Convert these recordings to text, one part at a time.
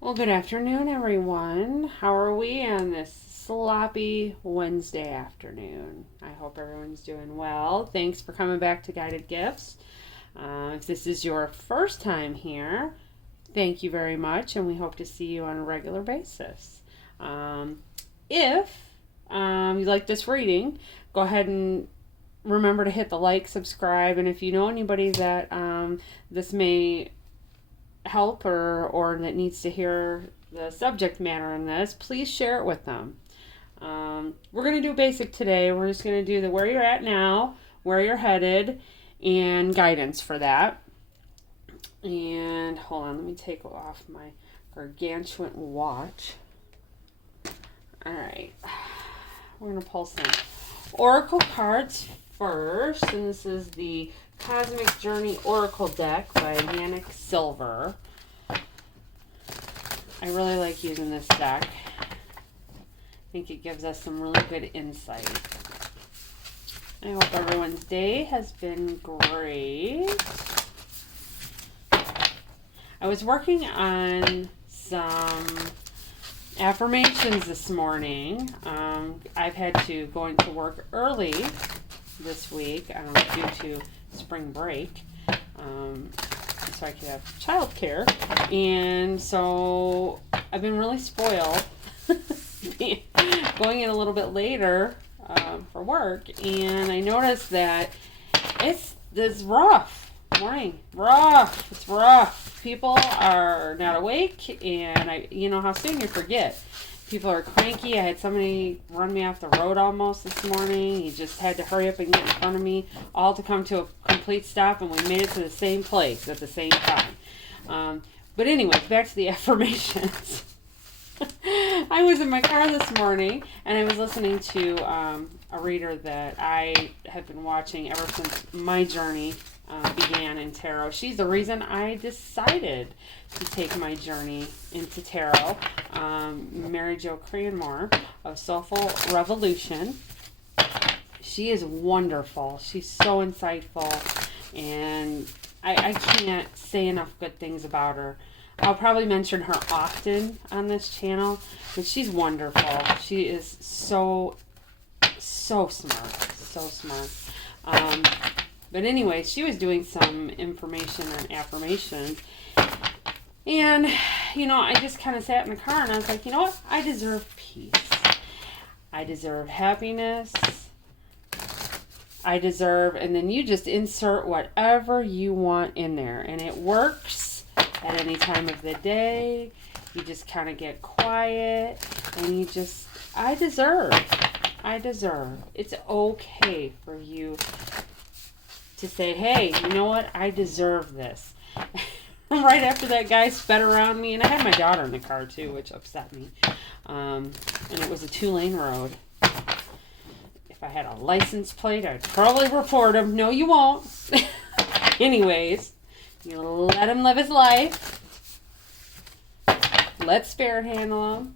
Well, good afternoon, everyone. How are we on this sloppy Wednesday afternoon? I hope everyone's doing well. Thanks for coming back to Guided Gifts. If this is your first time here, thank you very much, and we hope to see you on a regular basis. If you like this reading, go ahead and remember to hit the like, subscribe, and if you know anybody that this may help or that needs to hear the subject matter in this, please share it with them. We're going to do basic today. We're just going to do the where you're at now, where you're headed, and guidance for that. And hold on, let me take off my gargantuan watch. All right, we're going to pull some oracle cards first, and this is the Cosmic Journey Oracle deck by Manic Silver. I really like using this deck. I think it gives us some really good insight. I hope everyone's day has been great. I was working on some affirmations this morning. I've had to go into work early this week due to spring break, so I could have childcare, and so I've been really spoiled going in a little bit later for work, and I noticed that it's rough morning, it's rough. People are not awake, and you know how soon you forget. People are cranky. I had somebody run me off the road almost this morning. He just had to hurry up and get in front of me, all to come to a complete stop, and we made it to the same place at the same time. But anyways, back to the affirmations. I was in my car this morning, and I was listening to a reader that I have been watching ever since my journey began in tarot. She's the reason I decided to take my journey into tarot. Mary Jo Cranmore of Soulful Revolution. She is wonderful. She's so insightful, and I can't say enough good things about her. I'll probably mention her often on this channel, but she's wonderful. She is so smart. But anyway, she was doing some information on affirmations. And, I just kind of sat in the car and I was like, you know what? I deserve peace. I deserve happiness. I deserve, and then you just insert whatever you want in there. And it works at any time of the day. You just kind of get quiet and I deserve. It's okay for you to say, hey, you know what? I deserve this. Right after that guy sped around me, and I had my daughter in the car too, which upset me. And it was a 2-lane road. If I had a license plate, I'd probably report him. No, you won't. Anyways, you let him live his life. Let Spirit handle him.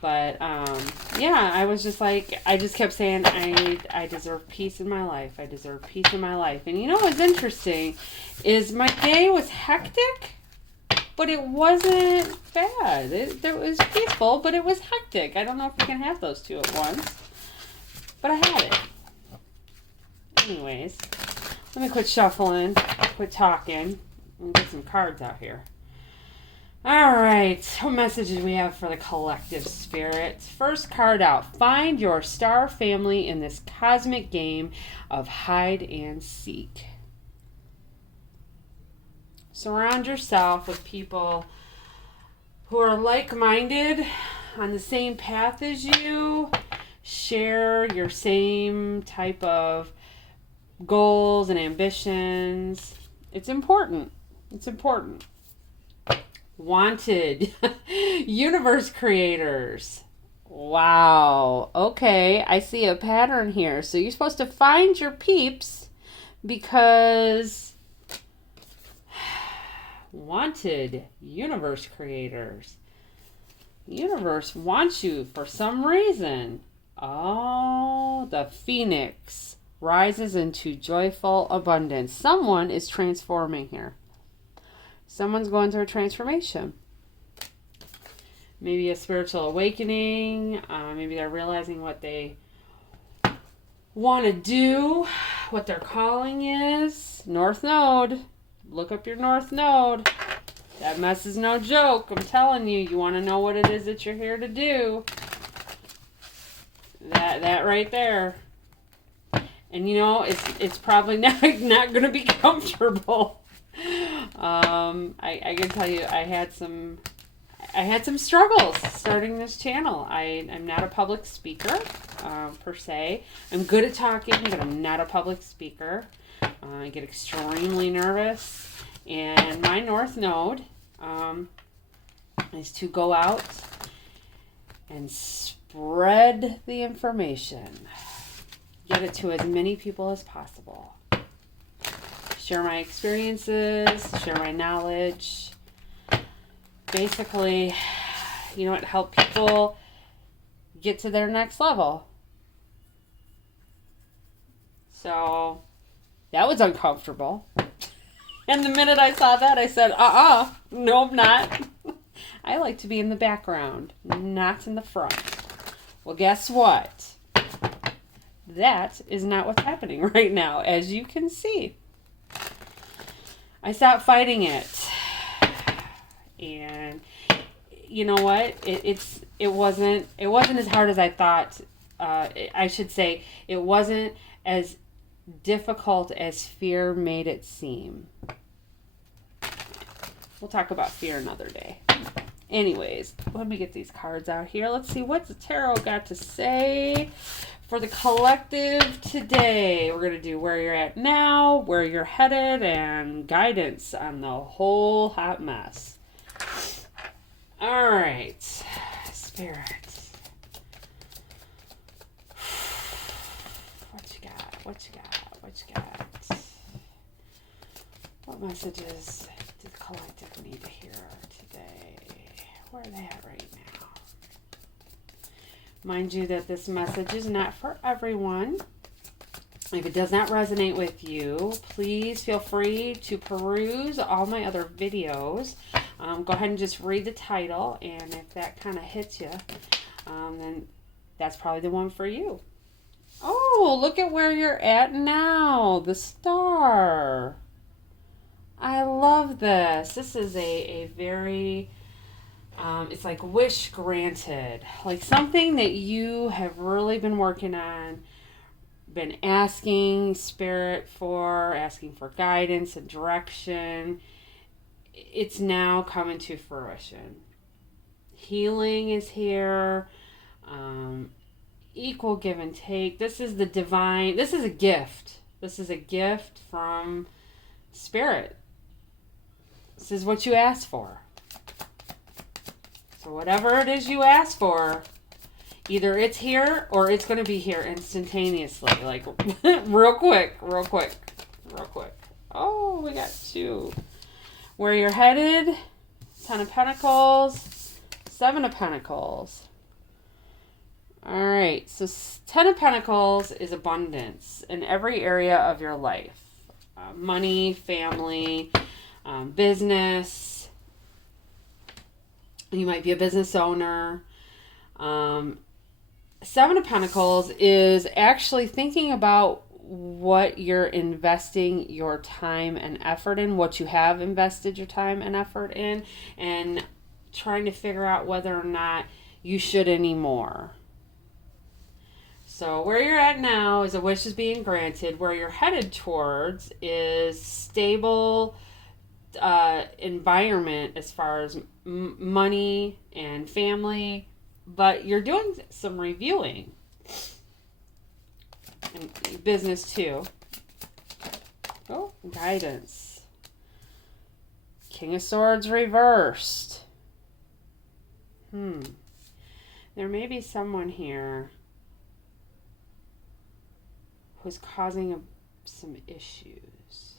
But, I was just like, I just kept saying, I deserve peace in my life. I deserve peace in my life. And you know what's interesting is my day was hectic, but it wasn't bad. It was peaceful, but it was hectic. I don't know if you can have those two at once, but I had it. Anyways, let me quit shuffling, quit talking, and get some cards out here. All right, what messages we have for the collective spirit? First card out. Find your star family in this cosmic game of hide and seek. Surround yourself with people who are like-minded, on the same path as you, share your same type of goals and ambitions. It's important. Wanted. Universe creators. Wow. Okay, I see a pattern here. So you're supposed to find your peeps because wanted universe creators. Universe wants you for some reason. Oh, the phoenix rises into joyful abundance. Someone is transforming here. Someone's going through a transformation. maybe a spiritual awakening. Maybe they're realizing what they want to do, what their calling is. North Node. Look up your North Node. That mess is no joke. I'm telling you. You want to know what it is that you're here to do. That right there. And you know, it's probably not going to be comfortable. I can tell you, I had some struggles starting this channel. I'm not a public speaker, per se. I'm good at talking, but I'm not a public speaker. I get extremely nervous. And my North Node is to go out and spread the information. Get it to as many people as possible. Share my experiences, share my knowledge. Basically, help people get to their next level. So, that was uncomfortable. And the minute I saw that, I said, no, I'm not. I like to be in the background, not in the front. Well, guess what? That is not what's happening right now, as you can see. I stopped fighting it. And you know what? It wasn't as hard as I thought. I should say it wasn't as difficult as fear made it seem. We'll talk about fear another day. Anyways, let me get these cards out here. Let's see what the tarot got to say for the collective today. We're going to do where you're at now, where you're headed, and guidance on the whole hot mess. All right, Spirit. What you got? What messages did the collective need to hear today? Where are they at right now? Mind you that this message is not for everyone. If it does not resonate with you, please feel free to peruse all my other videos. Go ahead and just read the title, and if that kind of hits you, then that's probably the one for you. Oh, look at where you're at now. The star. I love this. This is a very, it's like wish granted. Like something that you have really been working on, been asking Spirit for, asking for guidance and direction. It's now coming to fruition. Healing is here. Equal give and take. This is the divine. This is a gift. This is a gift from Spirit. This is what you asked for. So whatever it is you asked for, either it's here or it's going to be here instantaneously. Like real quick. Oh, we got 2. Where you're headed, 10 of Pentacles, 7 of Pentacles. All right, so 10 of Pentacles is abundance in every area of your life. Money, family, business. You might be a business owner. 7 of Pentacles is actually thinking about what you're investing your time and effort in, what you have invested your time and effort in, and trying to figure out whether or not you should anymore. So where you're at now is a wish is being granted. Where you're headed towards is stable environment as far as money and family, but you're doing some reviewing. And business too. Oh, guidance. King of Swords reversed. There may be someone here who's causing some issues.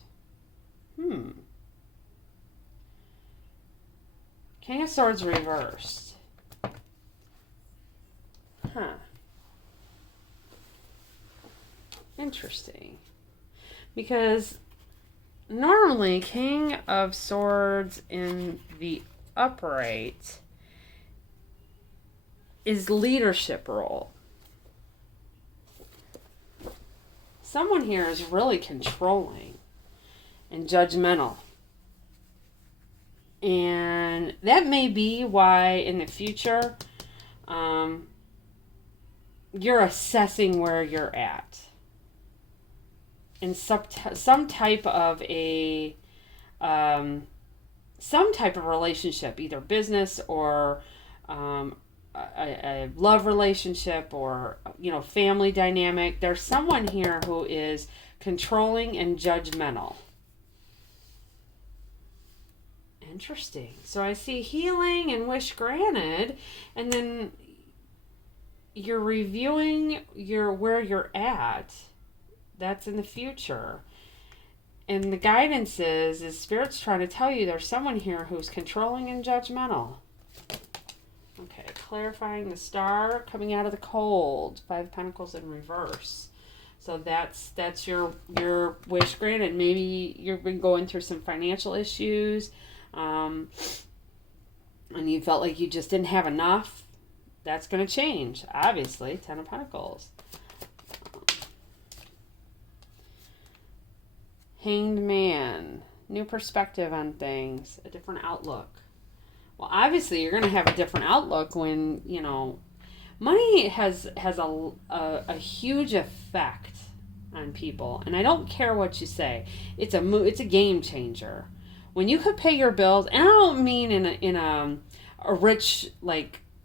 King of Swords reversed. Interesting. Because normally King of Swords in the upright is leadership role. Someone here is really controlling and judgmental. And that may be why in the future you're assessing where you're at. In some type of a some type of relationship, either business or a love relationship or family dynamic. There's someone here who is controlling and judgmental. Interesting. So I see healing and wish granted, and then you're reviewing where you're at. That's in the future. And the guidance is Spirit's trying to tell you there's someone here who's controlling and judgmental. Okay, clarifying the star coming out of the cold. 5 of Pentacles in reverse. So that's your wish granted. Maybe you've been going through some financial issues, and you felt like you just didn't have enough. That's going to change, obviously. 10 of Pentacles. Hanged Man. New perspective on things. A different outlook. Well, obviously, you're going to have a different outlook when, money has a huge effect on people. And I don't care what you say. It's a game changer. When you could pay your bills, and I don't mean in a rich,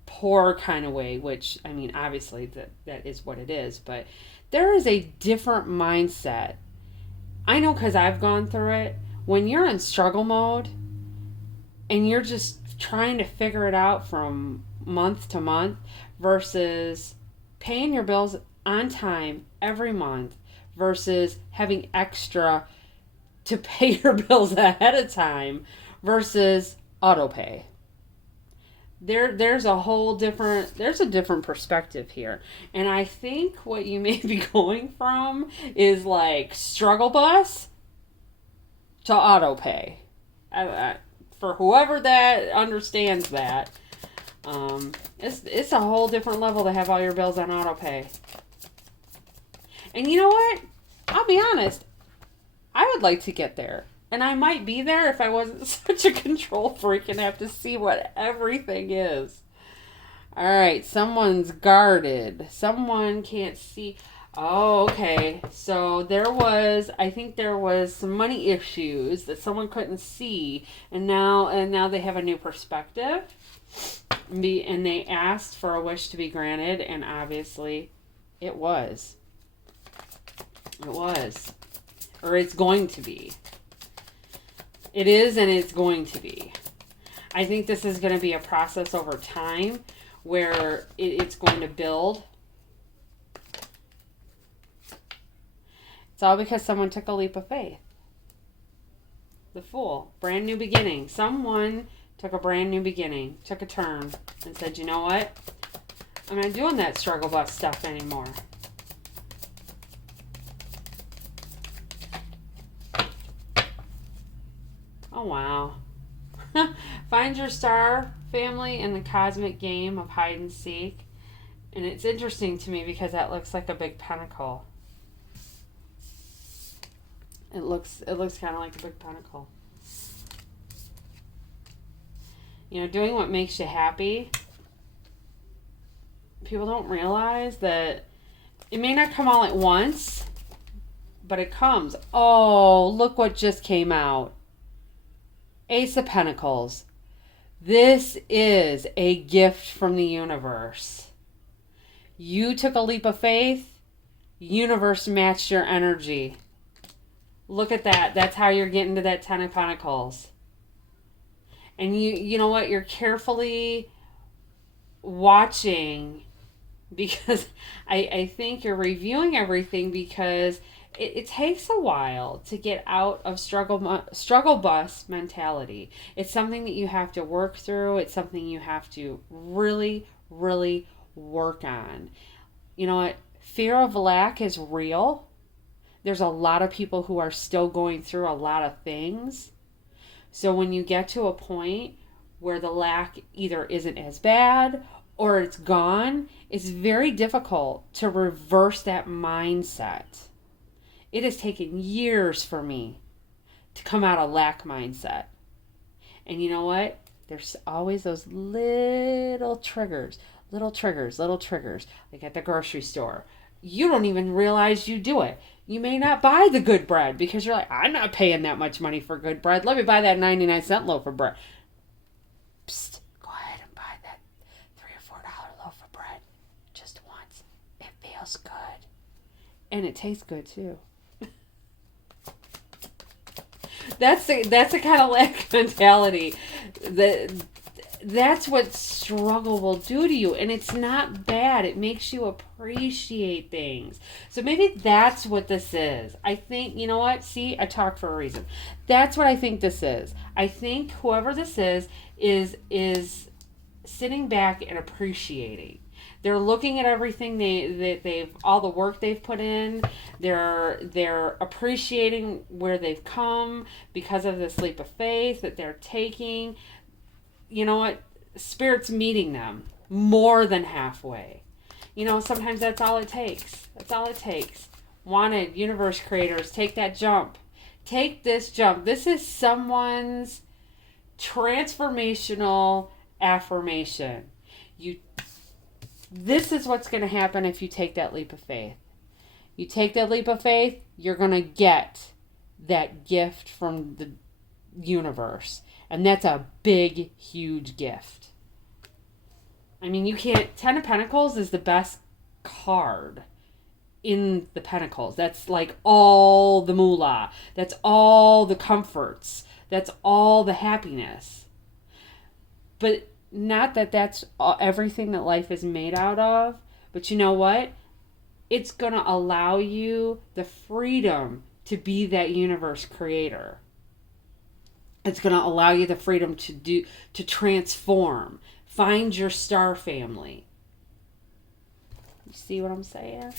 poor kind of way, which, I mean, obviously that is what it is, but there is a different mindset. I know because I've gone through it. When you're in struggle mode and you're just trying to figure it out from month to month versus paying your bills on time every month versus having extra to pay your bills ahead of time versus auto pay. There's a different perspective here. And I think what you may be going from is struggle bus to auto pay. For whoever that understands that, it's a whole different level to have all your bills on auto pay. And you know what? I'll be honest. I would like to get there. And I might be there if I wasn't such a control freak and have to see what everything is. All right, someone's guarded. Someone can't see. Oh, okay. So I think there was some money issues that someone couldn't see, and now they have a new perspective. And they asked for a wish to be granted, and obviously, it was. It was, or it's going to be. It is, and it's going to be. I think this is going to be a process over time where it's going to build. It's all because someone took a leap of faith. The Fool. Brand new beginning. Someone took a brand new beginning, took a turn, and said, you know what? I'm not doing that struggle bus stuff anymore. Oh, wow. Find your star, family, in the cosmic game of hide and seek. And it's interesting to me because that looks like a big pentacle. It looks kind of like a big pentacle. Doing what makes you happy. People don't realize that it may not come all at once, but it comes. Oh, look what just came out. Ace of Pentacles. This is a gift from the universe. You took a leap of faith. Universe matched your energy. Look at that. That's how you're getting to that 10 of Pentacles. And you know what? You're carefully watching because I think you're reviewing everything because it takes a while to get out of struggle bus mentality. It's something that you have to work through. It's something you have to really, really work on. You know what? Fear of lack is real. There's a lot of people who are still going through a lot of things. So when you get to a point where the lack either isn't as bad or it's gone, it's very difficult to reverse that mindset. It has taken years for me to come out of lack mindset. And you know what? There's always those little triggers, like at the grocery store. You don't even realize you do it. You may not buy the good bread because you're like, I'm not paying that much money for good bread. Let me buy that 99-cent loaf of bread. Psst, go ahead and buy that $3 or $4 loaf of bread just once. It feels good. And it tastes good too. That's the kind of lack mentality that's what struggle will do to you, and it's not bad. It makes you appreciate things. So maybe that's what this is. I think, you know what? See, I talk for a reason. That's what I think this is. I think whoever this is sitting back and appreciating. They're looking at everything they've all the work they've put in. They're appreciating where they've come because of this leap of faith that they're taking. You know what? Spirit's meeting them more than halfway. You know, sometimes that's all it takes. That's all it takes. Wanted universe creators, take that jump. Take this jump. This is someone's transformational affirmation. This is what's going to happen if you take that leap of faith. You take that leap of faith, you're going to get that gift from the universe. And that's a big, huge gift. I mean, you can't... 10 of Pentacles is the best card in the Pentacles. That's like all the moolah. That's all the comforts. That's all the happiness. But not that that's everything that life is made out of. But you know what? It's going to allow you the freedom to be that universe creator. It's going to allow you the freedom to transform. Find your star family. You see what I'm saying?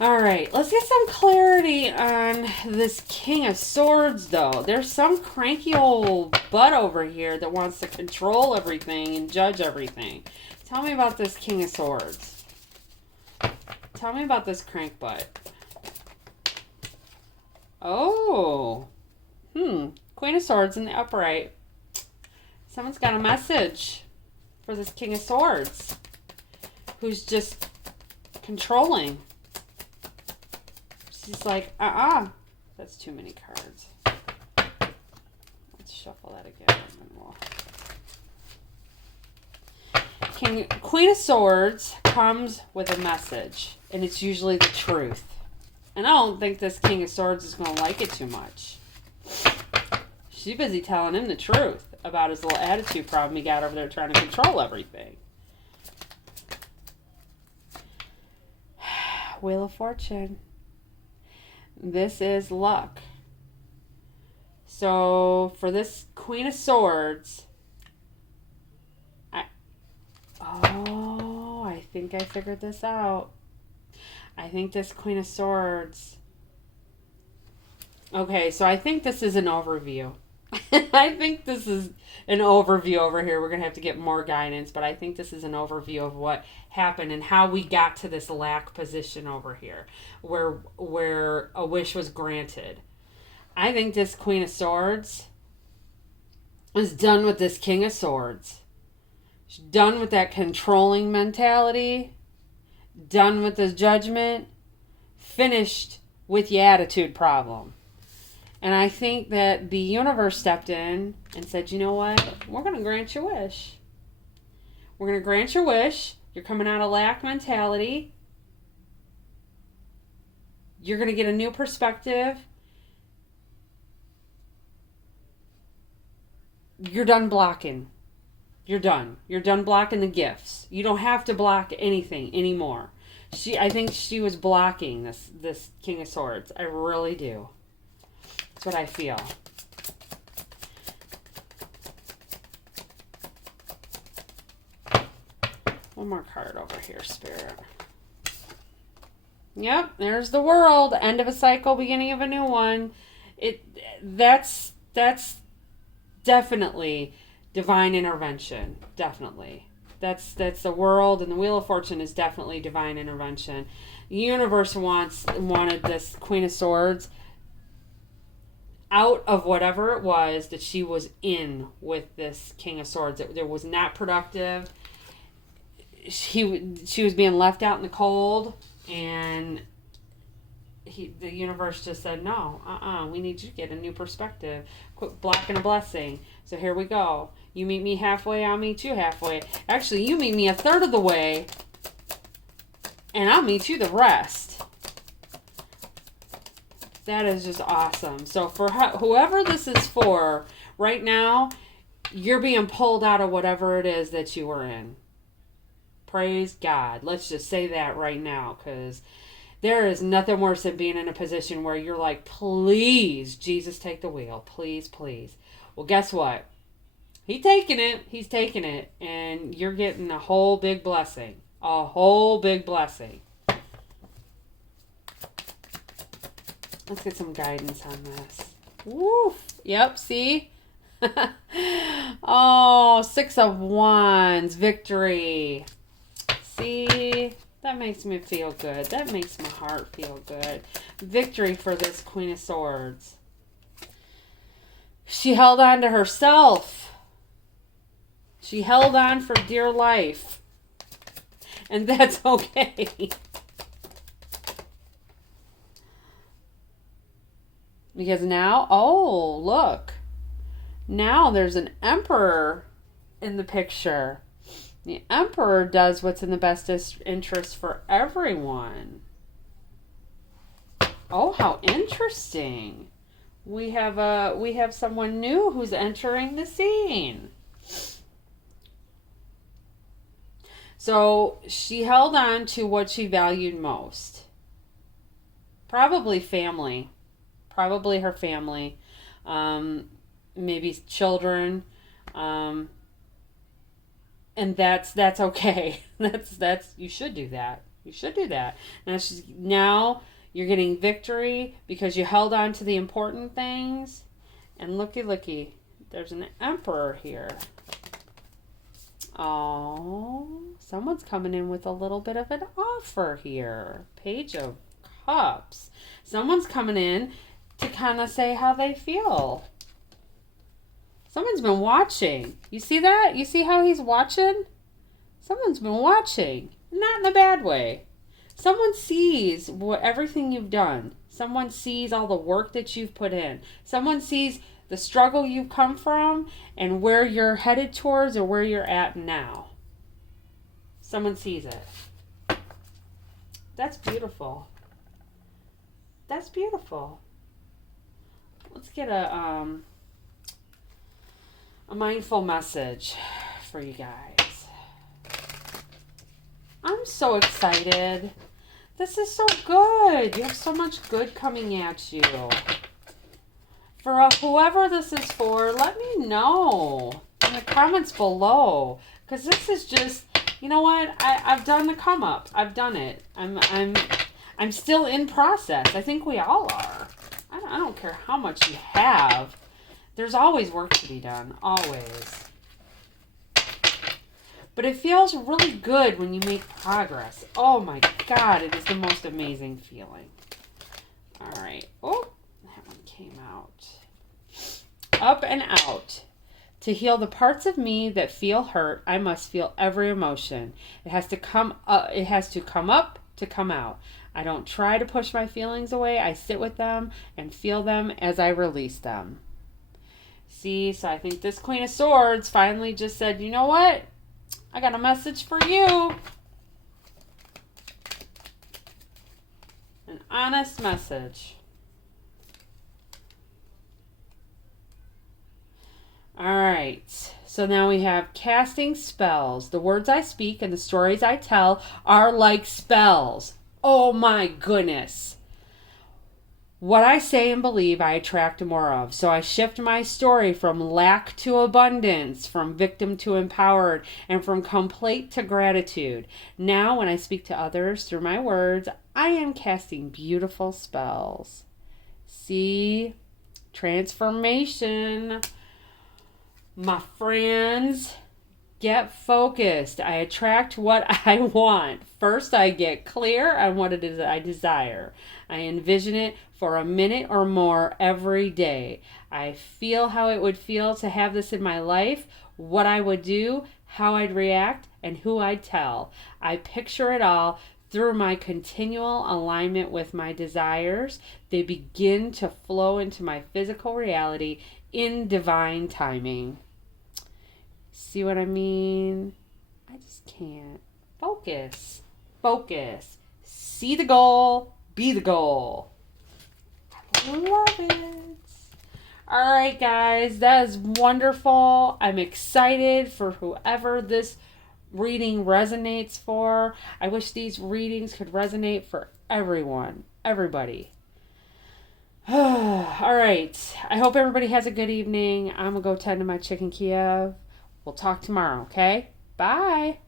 All right, let's get some clarity on this King of Swords, though. There's some cranky old butt over here that wants to control everything and judge everything. Tell me about this King of Swords. Tell me about this crank butt. Oh. Queen of Swords in the upright. Someone's got a message for this King of Swords who's just controlling. She's like, that's too many cards. Let's shuffle that again. And we'll... Queen of Swords comes with a message, and it's usually the truth. And I don't think this King of Swords is going to like it too much. She's busy telling him the truth about his little attitude problem he got over there trying to control everything. Wheel of Fortune. This is luck. So for this Queen of Swords, I think I figured this out. I think this Queen of Swords. Okay, so I think this is an overview. I think this is an overview over here. We're going to have to get more guidance, but I think this is an overview of what happened and how we got to this lack position over here where a wish was granted. I think this Queen of Swords is done with this King of Swords. She's done with that controlling mentality, done with this judgment, finished with the attitude problem. And I think that the universe stepped in and said, you know what? We're going to grant your wish. We're going to grant your wish. You're coming out of lack mentality. You're going to get a new perspective. You're done blocking. You're done. You're done blocking the gifts. You don't have to block anything anymore. I think she was blocking this King of Swords. I really do. That's what I feel. One more card over here, Spirit. Yep, there's the World. End of a cycle, beginning of a new one. That's definitely divine intervention. Definitely. That's the world, and the Wheel of Fortune is definitely divine intervention. The universe wanted this Queen of Swords out of whatever it was that she was in with this King of Swords. It was not productive. She was being left out in the cold, and the universe just said, no, we need you to get a new perspective. Quit blocking a blessing. So here we go. You meet me halfway, I'll meet you halfway. Actually, you meet me a third of the way, and I'll meet you the rest. That is just awesome. So for whoever this is for, right now, you're being pulled out of whatever it is that you were in. Praise God. Let's just say that right now, because there is nothing worse than being in a position where you're like, please, Jesus, take the wheel. Please, please. Well, guess what? He's taking it, and you're getting a whole big blessing. A whole big blessing. Let's get some guidance on this. Woo! Yep, see? Oh, 6 of Wands. Victory. See? That makes me feel good. That makes my heart feel good. Victory for this Queen of Swords. She held on to herself. She held on for dear life. And that's okay. Because now, oh, look. Now there's an emperor in the picture. The emperor does what's in the best interest for everyone. Oh, how interesting. We have someone new who's entering the scene. So she held on to what she valued most. Probably family. Probably her family. Maybe children. And that's okay. That's you should do that. You should do that. Now you're getting victory because you held on to the important things. And looky, there's an emperor here. Oh, someone's coming in with a little bit of an offer here. Page of Cups. Someone's coming in to kind of say how they feel. Someone's been watching. You see that? You see how he's watching? Someone's been watching. Not in a bad way. Someone sees everything you've done. Someone sees all the work that you've put in. Someone sees the struggle you've come from and where you're headed towards or where you're at now. Someone sees it. That's beautiful. That's beautiful. Let's get a mindful message for you guys. I'm so excited. This is so good. You have so much good coming at you. For whoever this is for, let me know in the comments below. Because this is just, you know what? I've done the come up. I've done it. I'm still in process. I think we all are. I don't care how much you have. There's always work to be done. Always. But it feels really good when you make progress. Oh my God, it is the most amazing feeling. All right. Oh, that one came out. Up and out. To heal the parts of me that feel hurt, I must feel every emotion. It has to come up. It has to come up to come out. I don't try to push my feelings away. I sit with them and feel them as I release them. See, so I think this Queen of Swords finally just said, you know what? I got a message for you. An honest message. All right. So now we have casting spells. The words I speak and the stories I tell are like spells. Oh my goodness. What I say and believe, I attract more of. So I shift my story from lack to abundance, from victim to empowered, and from complaint to gratitude. Now, when I speak to others through my words, I am casting beautiful spells. See? Transformation. My friends, Get focused. I attract what I want. First, I get clear on what it is I desire. I envision it for a minute or more every day. I feel how it would feel to have this in my life, what I would do, how I'd react, and who I'd tell. I picture it all through my continual alignment with my desires. They begin to flow into my physical reality in divine timing. See what I mean? I just can't. Focus. Focus. See the goal. Be the goal. I love it. All right, guys. That is wonderful. I'm excited for whoever this reading resonates for. I wish these readings could resonate for everyone. Everybody. All right. I hope everybody has a good evening. I'm going to go tend to my chicken Kiev. We'll talk tomorrow, okay? Bye.